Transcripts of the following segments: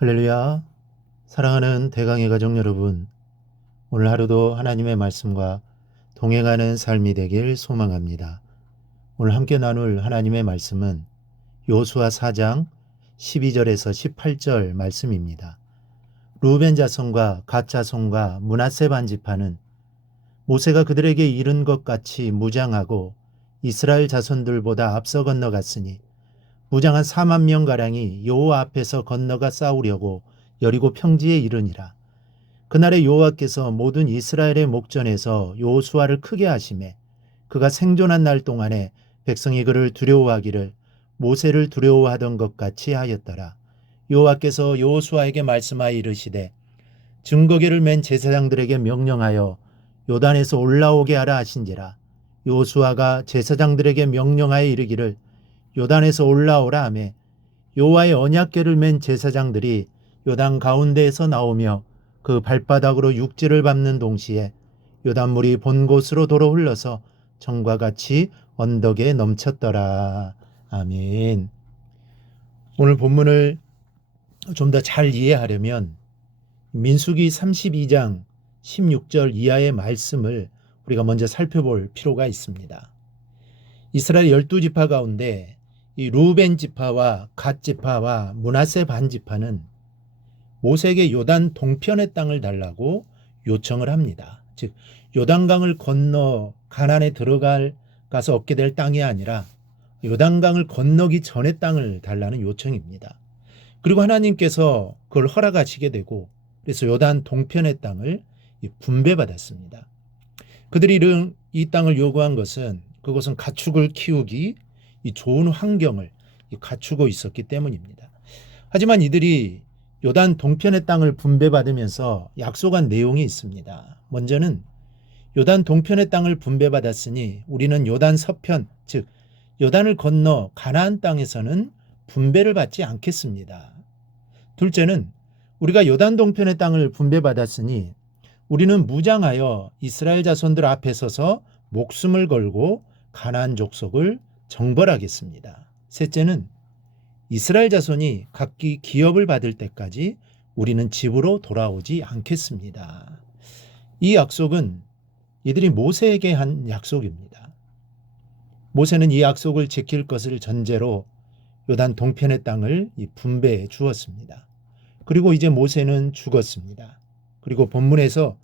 할렐루야. 사랑하는 대강의 가족 여러분, 오늘 하루도 하나님의 말씀과 동행하는 삶이 되길 소망합니다. 오늘 함께 나눌 하나님의 말씀은 여호수아 4장 12절에서 18절 말씀입니다. 루벤 자손과 갓 자손과 므낫세 반지파는 모세가 그들에게 이른 것 같이 무장하고 이스라엘 자손들보다 앞서 건너갔으니 무장한 4만 명가량이 여호와 앞에서 건너가 싸우려고 여리고 평지에 이르니라. 그날에 여호와께서 모든 이스라엘의 목전에서 여호수아를 크게 하시매 그가 생존한 날 동안에 백성이 그를 두려워하기를 모세를 두려워하던 것 같이 하였더라. 여호와께서 여호수아에게 말씀하여 이르시되 증거궤를 맨 제사장들에게 명령하여 요단에서 올라오게 하라 하신지라. 여호수아가 제사장들에게 명령하여 이르기를 요단에서 올라오라 하매 여호와의 언약궤를 맨 제사장들이 요단 가운데에서 나오며 그 발바닥으로 육지를 밟는 동시에 요단물이 본 곳으로 도로 흘러서 정과 같이 언덕에 넘쳤더라. 아멘. 오늘 본문을 좀 더 잘 이해하려면 민수기 32장 16절 이하의 말씀을 우리가 먼저 살펴볼 필요가 있습니다. 이스라엘 12지파 가운데 이 루벤 지파와 갓 지파와 므낫세 반 지파는 모세에게 요단 동편의 땅을 달라고 요청을 합니다. 즉 요단강을 건너 가나안에 가서 얻게 될 땅이 아니라 요단강을 건너기 전의 땅을 달라는 요청입니다. 그리고 하나님께서 그걸 허락하시게 되고 그래서 요단 동편의 땅을 분배받았습니다. 그들이 이 땅을 요구한 것은 그것은 가축을 키우기 좋은 환경을 갖추고 있었기 때문입니다. 하지만 이들이 요단 동편의 땅을 분배받으면서 약속한 내용이 있습니다. 먼저는 요단 동편의 땅을 분배받았으니 우리는 요단 서편, 즉 요단을 건너 가나안 땅에서는 분배를 받지 않겠습니다. 둘째는 우리가 요단 동편의 땅을 분배받았으니 우리는 무장하여 이스라엘 자손들 앞에 서서 목숨을 걸고 가나안 족속을 정벌하겠습니다. 셋째는 이스라엘 자손이 각기 기업을 받을 때까지 우리는 집으로 돌아오지 않겠습니다. 이 약속은 이들이 모세에게 한 약속입니다. 모세는 이 약속을 지킬 것을 전제로 요단 동편의 땅을 분배해 주었습니다. 그리고 이제 모세는 죽었습니다. 그리고 본문에서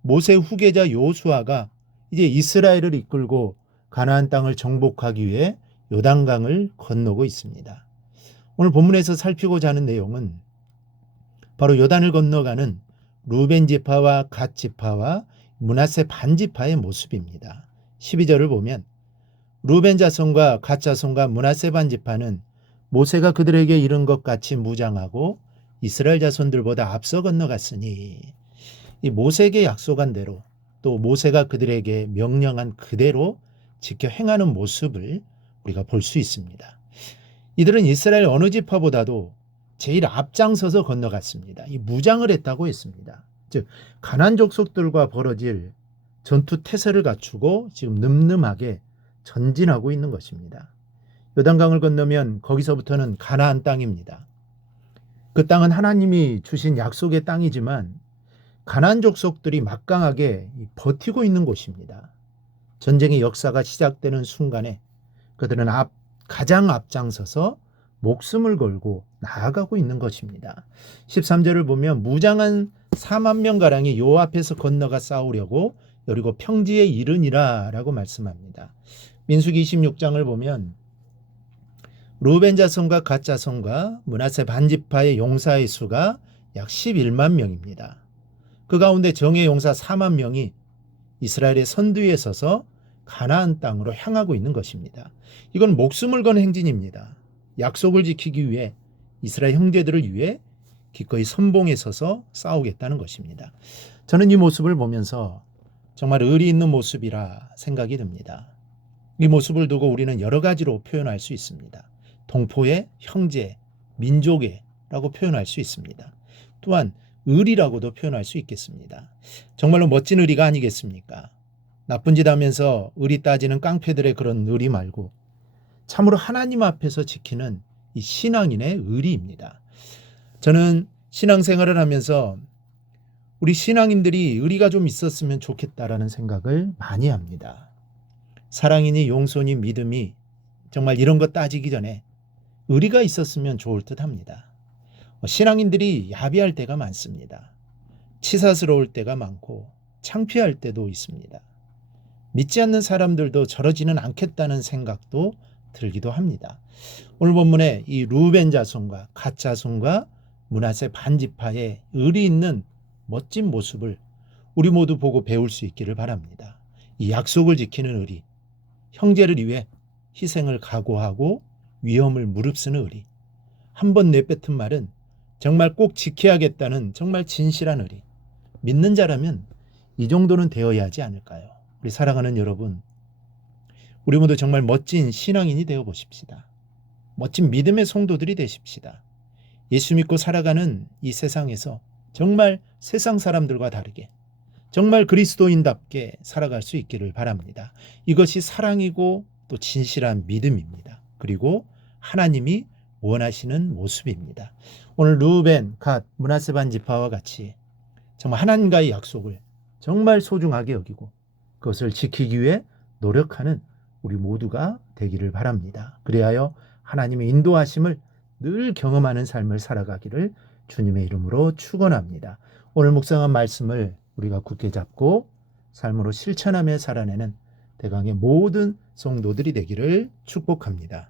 모세 후계자 여호수아가 이제 이스라엘을 이끌고 가나안 땅을 정복하기 위해 요단강을 건너고 있습니다. 오늘 본문에서 살피고자 하는 내용은 바로 요단을 건너가는 루벤 지파와 갓 지파와 므낫세 반 지파의 모습입니다. 12절을 보면 루벤 자손과 갓 자손과 므낫세 반 지파는 모세가 그들에게 이른 것 같이 무장하고 이스라엘 자손들보다 앞서 건너갔으니 이 모세에게 약속한 대로 또 모세가 그들에게 명령한 그대로 지켜 행하는 모습을 우리가 볼 수 있습니다. 이들은 이스라엘 어느 지파보다도 제일 앞장서서 건너갔습니다. 이 무장을 했다고 했습니다. 즉 가나안 족속들과 벌어질 전투 태세를 갖추고 지금 늠름하게 전진하고 있는 것입니다. 요단강을 건너면 거기서부터는 가나안 땅입니다. 그 땅은 하나님이 주신 약속의 땅이지만 가나안 족속들이 막강하게 버티고 있는 곳입니다. 전쟁의 역사가 시작되는 순간에 그들은 가장 앞장서서 목숨을 걸고 나아가고 있는 것입니다. 13절을 보면 무장한 4만 명가량이 여호와 앞에서 건너가 싸우려고 여리고 평지에 이르니라 라고 말씀합니다. 민수기 26장을 보면 루벤 자손과 갓 자손과 므낫세 반 지파의 용사의 수가 약 11만 명입니다. 그 가운데 정예 용사 4만 명이 이스라엘의 선두에 서서 가나안 땅으로 향하고 있는 것입니다. 이건 목숨을 건 행진입니다. 약속을 지키기 위해 이스라엘 형제들을 위해 기꺼이 선봉에 서서 싸우겠다는 것입니다. 저는 이 모습을 보면서 정말 의리 있는 모습이라 생각이 듭니다. 이 모습을 두고 우리는 여러 가지로 표현할 수 있습니다. 동포의 형제, 민족의라고 표현할 수 있습니다. 또한 의리라고도 표현할 수 있겠습니다. 정말로 멋진 의리가 아니겠습니까? 나쁜 짓 하면서 의리 따지는 깡패들의 그런 의리 말고 참으로 하나님 앞에서 지키는 이 신앙인의 의리입니다. 저는 신앙생활을 하면서 우리 신앙인들이 의리가 좀 있었으면 좋겠다라는 생각을 많이 합니다. 사랑이니 용서니 믿음이 정말 이런 거 따지기 전에 의리가 있었으면 좋을 듯 합니다. 신앙인들이 야비할 때가 많습니다. 치사스러울 때가 많고 창피할 때도 있습니다. 믿지 않는 사람들도 저러지는 않겠다는 생각도 들기도 합니다. 오늘 본문에 이 루벤 자손과 갓 자손과 므낫세 반지파의 의리 있는 멋진 모습을 우리 모두 보고 배울 수 있기를 바랍니다. 이 약속을 지키는 의리, 형제를 위해 희생을 각오하고 위험을 무릅쓰는 의리, 한 번 내뱉은 말은 정말 꼭 지켜야겠다는 정말 진실한 의리, 믿는 자라면 이 정도는 되어야 하지 않을까요? 우리 사랑하는 여러분, 우리 모두 정말 멋진 신앙인이 되어 보십시다. 멋진 믿음의 성도들이 되십시다. 예수 믿고 살아가는 이 세상에서 정말 세상 사람들과 다르게 정말 그리스도인답게 살아갈 수 있기를 바랍니다. 이것이 사랑이고 또 진실한 믿음입니다. 그리고 하나님이 원하시는 모습입니다. 오늘 루벤, 갓, 므낫세 반지파와 같이 정말 하나님과의 약속을 정말 소중하게 여기고 그것을 지키기 위해 노력하는 우리 모두가 되기를 바랍니다. 그리하여 하나님의 인도하심을 늘 경험하는 삶을 살아가기를 주님의 이름으로 축원합니다. 오늘 묵상한 말씀을 우리가 굳게 잡고 삶으로 실천하며 살아내는 대강의 모든 성도들이 되기를 축복합니다.